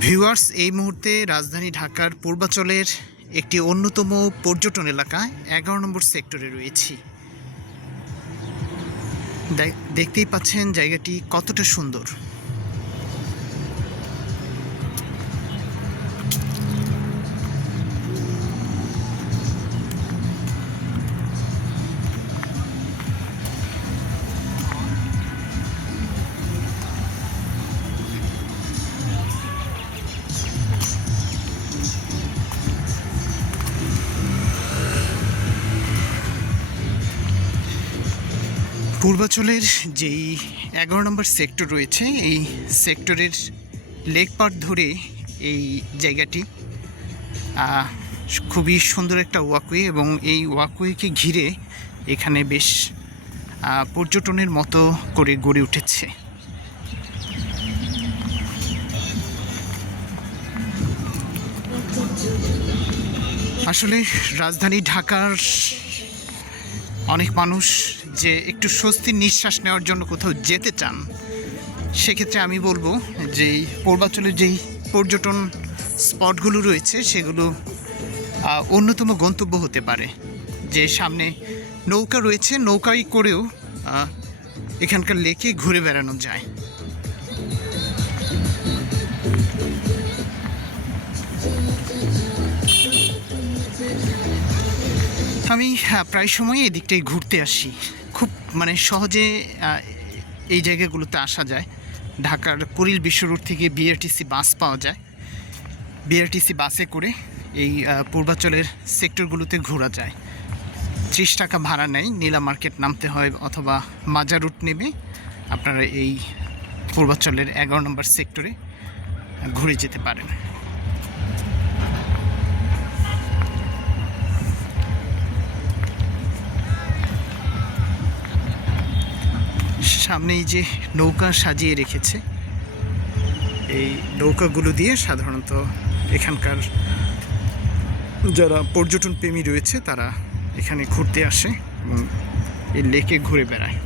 Viewers, এই মুহূর্তে রাজধানী ঢাকার পূর্বাচলের একটি অন্যতম পর্যটন এলাকা এগারো নম্বর সেক্টরে রয়েছি। দেখ- দেখতেই পাচ্ছেন জায়গাটি কতটা সুন্দর। পূর্বাঞ্চলের যেই এগারো নম্বর সেক্টর রয়েছে, এই সেক্টরের লেক পার্ট ধরে এই জায়গাটি খুবই সুন্দর একটা ওয়াকওয়ে এবং এই ওয়াকওয়েকে ঘিরে এখানে বেশ পর্যটনের মতো করে গড়ে উঠেছে। আসলে রাজধানী ঢাকার অনেক মানুষ যে একটু স্বস্তির নিঃশ্বাস নেওয়ার জন্য কোথাও যেতে চান, সেক্ষেত্রে আমি বলব যে পূর্বাঞ্চলের যেই পর্যটন স্পটগুলো রয়েছে, সেগুলো অন্যতম গন্তব্য হতে পারে। যে সামনে নৌকা রয়েছে নৌকায় করেও এখানকার লেকে ঘুরে বেড়ানো যায়। আমি প্রায় সময় এদিকটাই ঘুরতে আসি। খুব মানে সহজে এই জায়গাগুলোতে আসা যায়। ঢাকার কুড়িল বিশ্ব রোড থেকে বিআরটিসি বাস পাওয়া যায়। বিআরটিসি বাসে করে এই আহ, পূর্বাঞ্চলের সেক্টরগুলোতে ঘোরা যায়। ত্রিশ টাকা ভাড়া নেয় নীলা মার্কেট নামতে হয় অথবা মাজা রুট নেমে আপনারা এই পূর্বাঞ্চলের এগারো নম্বর সেক্টরে ঘুরে যেতে পারেন। সামনেই যে নৌকা সাজিয়ে রেখেছে, এই নৌকাগুলো দিয়ে সাধারণত এখানকার যারা পর্যটন প্রেমী রয়েছে, তারা এখানে ঘুরতে আসে এবং এই লেকে ঘুরে বেড়ায়।